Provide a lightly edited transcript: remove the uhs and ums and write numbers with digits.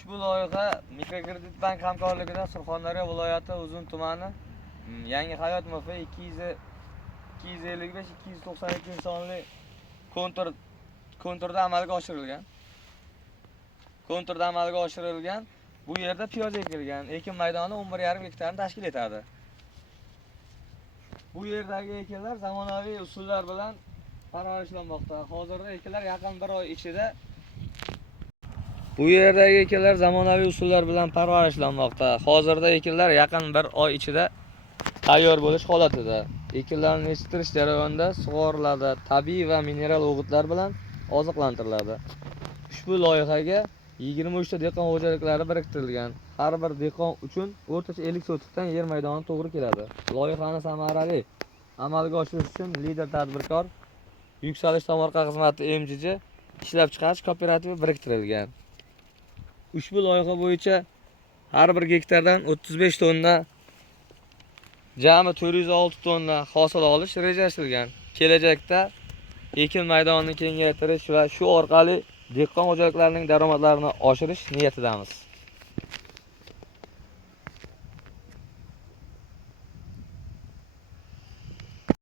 Ushbu loyiha Mikrokredit bank hamkorligida Surxondaryo viloyati Uzun tumani Yangi hayot MF 255-292 sonli konturda amalga oshirilgan. Bu yerda piyoz ekilgan. Ekin maydoni 11,5 gektarni tashkil etadi. Bu yerdagi ekinlar zamonaviy usullar bilan parvarishlanmoqda. Hozirda ekinlar yaqin bir oy ichida tayyor bo'lish holatida. Ekinlarni yetishtirish jarayonida sug'oriladi, tabiiy va mineral o'g'itlar bilan oziqlantiriladi. Ushbu loyihaga 23 ta dehqon xo'jaliklari biriktirilgan. Har bir dehqon uchun o'rtacha 50 sotikdan yer maydoni to'g'ri keladi. Loyihani samarali amalga oshirish uchun lider tadbirkor Yuksalish tomorqa xizmati MJJ ishlab chiqarish kooperativi biriktirilgan. Ushbu loyiha bo'yicha har bir gektardan 35 tonna, jami 406 tonna hosil olish rejalashtirilgan. Kelajakda ekin maydonini kengaytirish va shu orqali dehqon xo'jaliklarining daromadlarini oshirish niyatidamiz.